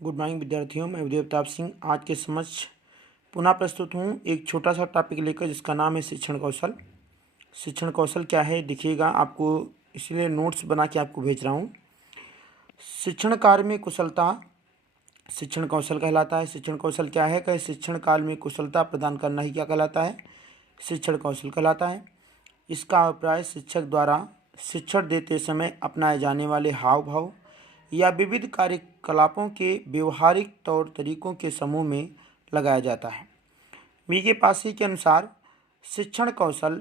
Good morning विद्यार्थियों, मैं विजय प्रताप सिंह आज के समक्ष पुनः प्रस्तुत हूँ एक छोटा सा टॉपिक लेकर जिसका नाम है शिक्षण कौशल। शिक्षण कौशल क्या है देखिएगा, आपको इसलिए नोट्स बना के आपको भेज रहा हूँ। शिक्षण कार्य में कुशलता शिक्षण कौशल कहलाता है। शिक्षण कौशल क्या है? कहे शिक्षण काल में कुशलता प्रदान करना ही क्या कहलाता है? शिक्षण कौशल कहलाता है। इसका अभिप्राय शिक्षक द्वारा शिक्षण देते समय अपनाए जाने वाले हाव भाव या विविध कार्यकलापों के व्यवहारिक तौर तरीकों के समूह में लगाया जाता है। वीके पासी के अनुसार शिक्षण कौशल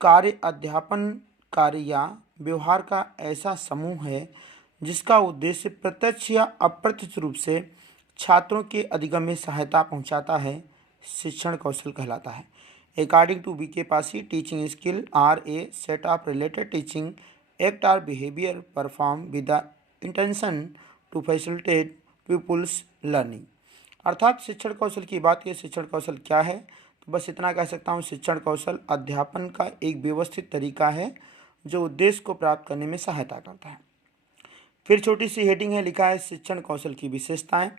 कार्य अध्यापन कार्य या व्यवहार का ऐसा समूह है जिसका उद्देश्य प्रत्यक्ष या अप्रत्यक्ष रूप से छात्रों के अधिगम में सहायता पहुंचाता है, शिक्षण कौशल कहलाता है। According to VK Passi, teaching skill are a set of related teaching act or behaviour perform with the intention to facilitate people's learning. अर्थात शिक्षण कौशल की बात की शिक्षण कौशल क्या है, तो बस इतना कह सकता हूँ, शिक्षण कौशल अध्यापन का एक व्यवस्थित तरीका है जो उद्देश्य को प्राप्त करने में सहायता करता है। फिर छोटी सी हेडिंग है, लिखा है शिक्षण कौशल की विशेषताएं।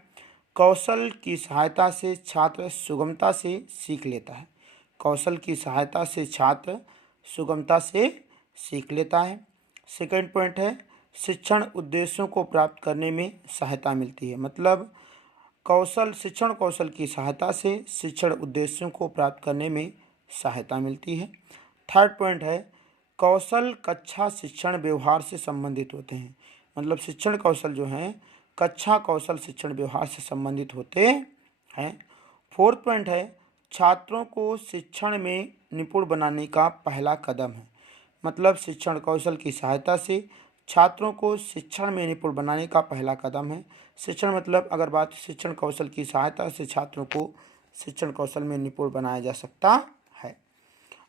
कौशल की सहायता से छात्र सुगमता से सीख लेता है। कौशल की सहायता से छात्र सुगमता से सीख लेता है। सेकंड पॉइंट है, शिक्षण उद्देश्यों को प्राप्त करने में सहायता मिलती है। मतलब शिक्षण कौशल की सहायता से शिक्षण उद्देश्यों को प्राप्त करने में सहायता मिलती है। थर्ड पॉइंट है, कौशल कक्षा शिक्षण व्यवहार से संबंधित होते हैं। मतलब शिक्षण कौशल जो हैं कक्षा कौशल शिक्षण व्यवहार से संबंधित होते हैं। फोर्थ पॉइंट है, छात्रों को शिक्षण में निपुण बनाने का पहला कदम है। मतलब शिक्षण कौशल की सहायता से छात्रों को शिक्षण में निपुण बनाने का पहला कदम है। शिक्षण मतलब अगर बात शिक्षण कौशल की सहायता से छात्रों को शिक्षण कौशल में निपुण बनाया जा सकता है।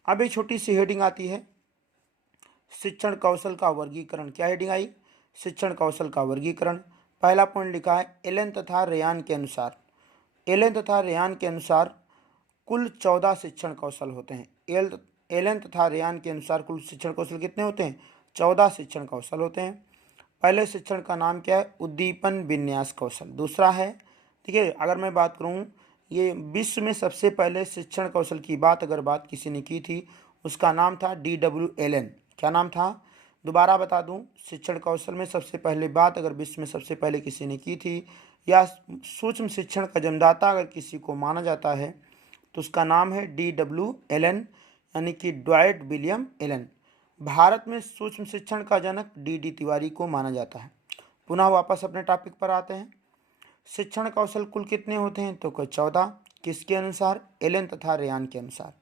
अब एक छोटी सी हेडिंग आती है, शिक्षण कौशल का वर्गीकरण। क्या हेडिंग आई? शिक्षण कौशल का वर्गीकरण। पहला पॉइंट लिखा है, एलन तथा रेयान के अनुसार। एलन तथा रेयान के अनुसार कुल 14 शिक्षण कौशल होते हैं। एलन तथा रेयान के अनुसार कुल शिक्षण कौशल कितने होते हैं? 14 शिक्षण कौशल होते हैं। पहले शिक्षण का नाम क्या है? उद्दीपन विन्यास कौशल। दूसरा है, ठीक है, अगर मैं बात करूं, ये विश्व में सबसे पहले शिक्षण कौशल की अगर बात किसी ने की थी, उसका नाम था DW एलन। क्या नाम था? दोबारा बता दूं, शिक्षण कौशल में सबसे पहले बात अगर विश्व में सबसे पहले किसी ने की थी या सूक्ष्म शिक्षण का जन्मदाता अगर किसी को माना जाता है तो उसका नाम है DW एलन, यानी कि ड्वाइट विलियम एलन। भारत में सूक्ष्म शिक्षण का जनक DD तिवारी को माना जाता है। पुनः वापस अपने टॉपिक पर आते हैं। शिक्षण कौशल कुल कितने होते हैं? तो 14। किसके अनुसार? एलन तथा रेयान के अनुसार।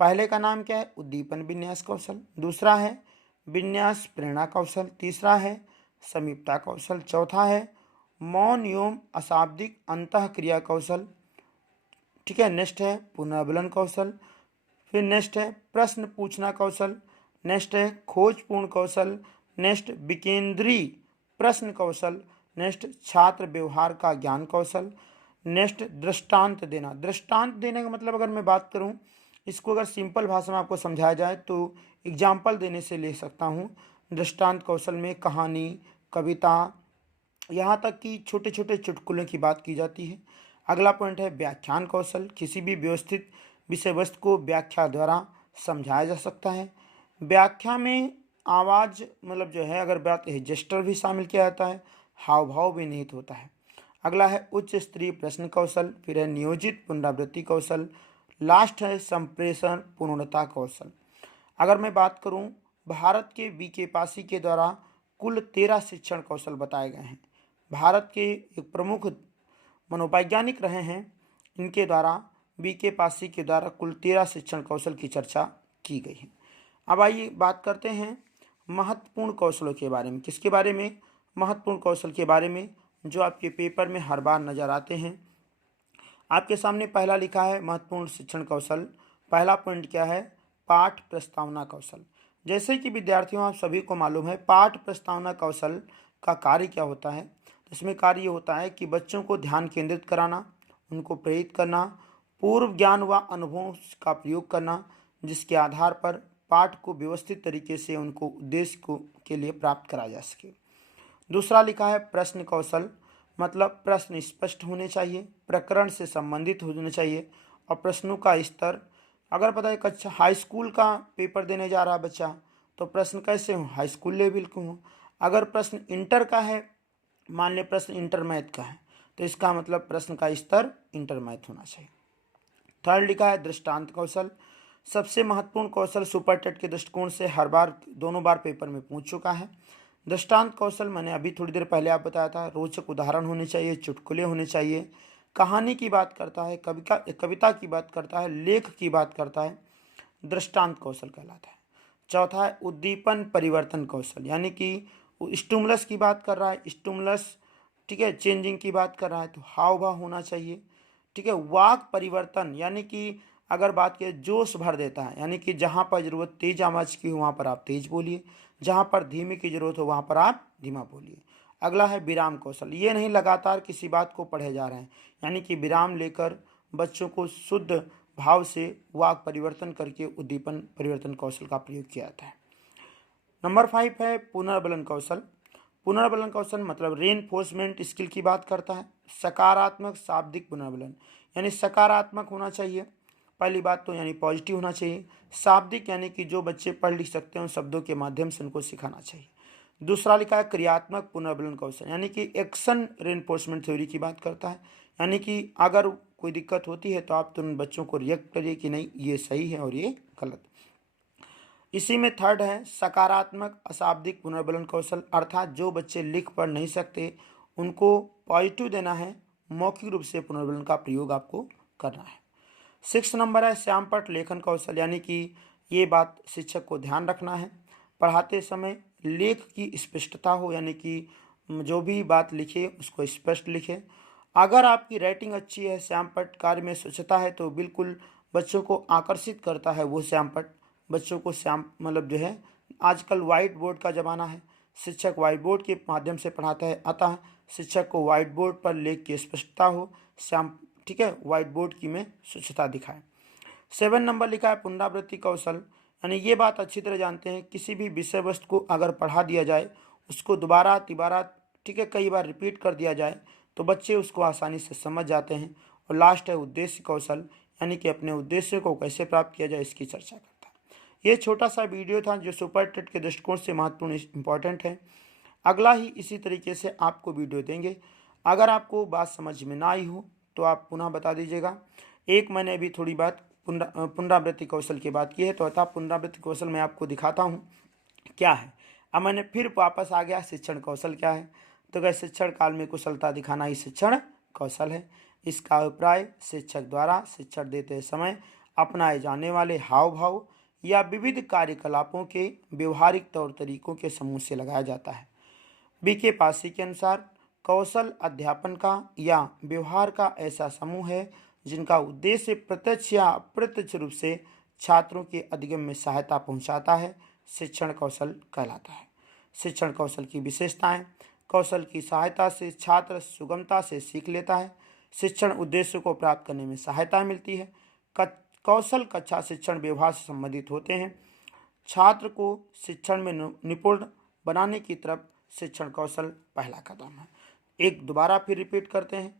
पहले का नाम क्या है? उद्दीपन विन्यास कौशल। दूसरा है विन्यास प्रेरणा कौशल। तीसरा है समीपता कौशल। चौथा है मौन एवं अशाब्दिक अंतः क्रिया कौशल। ठीक है, नेक्स्ट है पुनर्वलन कौशल। फिर नेक्स्ट है प्रश्न पूछना कौशल। नेक्स्ट है खोजपूर्ण कौशल। नेक्स्ट विकेंद्री प्रश्न कौशल। नेक्स्ट छात्र व्यवहार का ज्ञान कौशल। नेक्स्ट दृष्टांत देना। दृष्टांत देने का मतलब अगर मैं बात करूं, इसको अगर सिंपल भाषा में आपको समझाया जाए तो एग्जाम्पल देने से ले सकता हूं। दृष्टांत कौशल में कहानी, कविता, यहाँ तक कि छोटे छोटे चुटकुलों की बात की जाती है। अगला पॉइंट है व्याख्यान कौशल। किसी भी व्यवस्थित विषय वस्तु को व्याख्या द्वारा समझाया जा सकता है। व्याख्या में आवाज़ मतलब जो है अगर बात है जेस्टर भी शामिल किया जाता है, हाव भाव भी निहित होता है। अगला है उच्च स्तरीय प्रश्न कौशल। फिर है नियोजित पुनरावृत्ति कौशल। लास्ट है संप्रेषण पूर्णता कौशल। अगर मैं बात करूं, भारत के वीके पासी के द्वारा कुल 13 शिक्षण कौशल बताए गए हैं। भारत के एक प्रमुख मनोवैज्ञानिक रहे हैं, इनके द्वारा वीके पासी के द्वारा कुल 13 शिक्षण कौशल की चर्चा की गई है। अब आइए बात करते हैं महत्वपूर्ण कौशलों के बारे में। किसके बारे में? महत्वपूर्ण कौशल के बारे में, जो आपके पेपर में हर बार नजर आते हैं। आपके सामने पहला लिखा है महत्वपूर्ण शिक्षण कौशल। पहला पॉइंट क्या है? पाठ प्रस्तावना कौशल। जैसे कि विद्यार्थियों आप सभी को मालूम है, पाठ प्रस्तावना कौशल का कार्य क्या होता है? इसमें कार्य ये होता है कि बच्चों को ध्यान केंद्रित कराना, उनको प्रेरित करना, पूर्व ज्ञान व अनुभवों का प्रयोग करना, जिसके आधार पर पाठ को व्यवस्थित तरीके से उनको उद्देश्य को के लिए प्राप्त करा जा सके। दूसरा लिखा है प्रश्न कौशल। मतलब प्रश्न स्पष्ट होने चाहिए, प्रकरण से संबंधित होने चाहिए, और प्रश्नों का स्तर, अगर पता है कक्षा हाई स्कूल का पेपर देने जा रहा है बच्चा, तो प्रश्न कैसे हो, हाई स्कूल लेवल के हो। अगर प्रश्न इंटर का है, मान लें प्रश्न इंटर मैथ का है, तो इसका मतलब प्रश्न का स्तर इंटर मैथ होना चाहिए। थर्ड लिखा है दृष्टांत कौशल। सबसे महत्वपूर्ण कौशल सुपर टेट के दृष्टिकोण से हर बार दोनों बार पेपर में पूछ चुका है। दृष्टांत कौशल मैंने अभी थोड़ी देर पहले आप बताया था, रोचक उदाहरण होने चाहिए, चुटकुले होने चाहिए, कहानी की बात करता है, कविता की बात करता है, लेख की बात करता है, दृष्टांत कौशल कहलाता है। चौथा है उद्दीपन परिवर्तन कौशल, यानी कि स्टिमुलस की बात कर रहा है, स्टिमुलस ठीक है, चेंजिंग की बात कर रहा है, तो हाव भाव होना चाहिए। ठीक है, वाक परिवर्तन, यानी कि अगर बात करें जोश भर देता है, यानी कि जहाँ पर जरूरत तेज आवाज की हो वहाँ पर आप तेज बोलिए, जहाँ पर धीमे की जरूरत हो वहाँ पर आप धीमा बोलिए। अगला है विराम कौशल, ये नहीं लगातार किसी बात को पढ़े जा रहे हैं, यानी कि विराम लेकर बच्चों को शुद्ध भाव से वाक परिवर्तन करके उद्दीपन परिवर्तन कौशल का प्रयोग किया जाता है। नंबर 5 है पुनर्बलन कौशल। पुनर्बलन कौशल मतलब रेनफोर्समेंट स्किल की बात करता है। सकारात्मक शाब्दिक पुनर्बलन, यानी सकारात्मक होना चाहिए, पहली बात तो यानी पॉजिटिव होना चाहिए। शाब्दिक यानी कि जो बच्चे पढ़ लिख सकते हैं उन शब्दों के माध्यम से उनको सिखाना चाहिए। दूसरा लिखा है क्रियात्मक पुनर्बलन कौशल, यानी कि एक्शन रेनफोर्समेंट थ्योरी की बात करता है, यानी कि अगर कोई दिक्कत होती है तो आप तुरंत बच्चों को रिएक्ट करिए कि नहीं ये सही है और ये गलत। इसी में थर्ड है सकारात्मक अशाब्दिक पुनर्बलन कौशल, अर्थात जो बच्चे लिख पढ़ नहीं सकते उनको पॉजिटिव देना है, मौखिक रूप से पुनर्बलन का प्रयोग आपको करना है। 6 नंबर है श्यामपट्ट लेखन कौशल, यानी कि ये बात शिक्षक को ध्यान रखना है, पढ़ाते समय लेख की स्पष्टता हो, यानी कि जो भी बात लिखे उसको स्पष्ट लिखे। अगर आपकी राइटिंग अच्छी है, श्यामपट्ट कार्य में स्वच्छता है, तो बिल्कुल बच्चों को आकर्षित करता है वो श्यामपट्ट। बच्चों को श्याम मतलब जो है आजकल वाइट बोर्ड का ज़माना है, शिक्षक वाइट बोर्ड के माध्यम से पढ़ाता है, अतः शिक्षक को वाइट बोर्ड पर लेख की स्पष्टता हो, श्याम ठीक है वाइट बोर्ड की में स्वच्छता दिखाए। 7 नंबर लिखा है पुनरावृत्ति कौशल, यानी ये बात अच्छी तरह जानते हैं किसी भी विषय वस्तु को अगर पढ़ा दिया जाए उसको दोबारा तिबारा ठीक है कई बार रिपीट कर दिया जाए तो बच्चे उसको आसानी से समझ जाते हैं। और लास्ट है उद्देश्य कौशल, यानी कि अपने उद्देश्य को कैसे प्राप्त किया जाए इसकी चर्चा करता है। ये छोटा सा वीडियो था जो सुपर टेट के दृष्टिकोण से महत्वपूर्ण इंपॉर्टेंट है। अगला ही इसी तरीके से आपको वीडियो देंगे। अगर आपको बात समझ में ना आई हो तो आप पुनः बता दीजिएगा। एक मैंने अभी थोड़ी बात पुनरावृत्ति कौशल की बात की है, तो अतः पुनरावृत्ति कौशल मैं आपको दिखाता हूँ क्या है। अब मैंने फिर वापस आ गया शिक्षण कौशल क्या है, तो क्या शिक्षण काल में कुशलता दिखाना ही शिक्षण कौशल है। इसका अभिप्राय शिक्षक द्वारा शिक्षण देते समय अपनाए जाने वाले हाव भाव या विविध कार्यकलापों के व्यवहारिक तौर तरीकों के समूह से लगाया जाता है। बीके पासी के अनुसार कौशल अध्यापन का या व्यवहार का ऐसा समूह है जिनका उद्देश्य प्रत्यक्ष या अप्रत्यक्ष रूप से छात्रों के अधिगम में सहायता पहुंचाता है, शिक्षण कौशल कहलाता है। शिक्षण कौशल की विशेषताएं: कौशल की सहायता से छात्र सुगमता से सीख लेता है, शिक्षण उद्देश्य को प्राप्त करने में सहायता मिलती है, कौशल कक्षा शिक्षण व्यवहार से संबंधित होते हैं, छात्र को शिक्षण में निपुण बनाने की तरफ शिक्षण कौशल पहला कदम है। एक दोबारा फिर रिपीट करते हैं।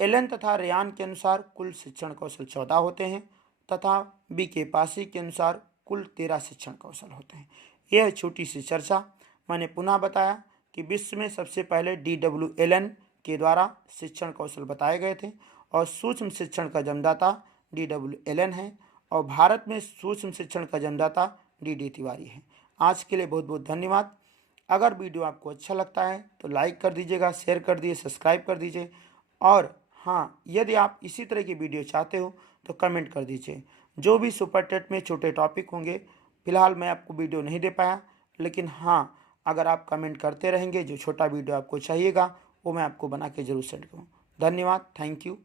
एलन तथा रेयान के अनुसार कुल शिक्षण कौशल 14 होते हैं तथा बीके पासी के अनुसार कुल 13 शिक्षण कौशल होते हैं। यह छोटी सी चर्चा मैंने पुनः बताया कि विश्व में सबसे पहले DW एलन के द्वारा शिक्षण कौशल बताए गए थे और सूक्ष्म शिक्षण का जन्मदाता DW एलन है और भारत में सूक्ष्म शिक्षण का जन्मदाता DD तिवारी है। आज के लिए बहुत बहुत धन्यवाद। अगर वीडियो आपको अच्छा लगता है तो लाइक कर दीजिएगा, शेयर कर दीजिए, सब्सक्राइब कर दीजिए और हाँ, यदि आप इसी तरह की वीडियो चाहते हो तो कमेंट कर दीजिए। जो भी सुपर टेट में छोटे टॉपिक होंगे, फिलहाल मैं आपको वीडियो नहीं दे पाया, लेकिन हाँ अगर आप कमेंट करते रहेंगे जो छोटा वीडियो आपको चाहिएगा वो मैं आपको बना के ज़रूर सेंड करूँ। धन्यवाद, थैंक यू।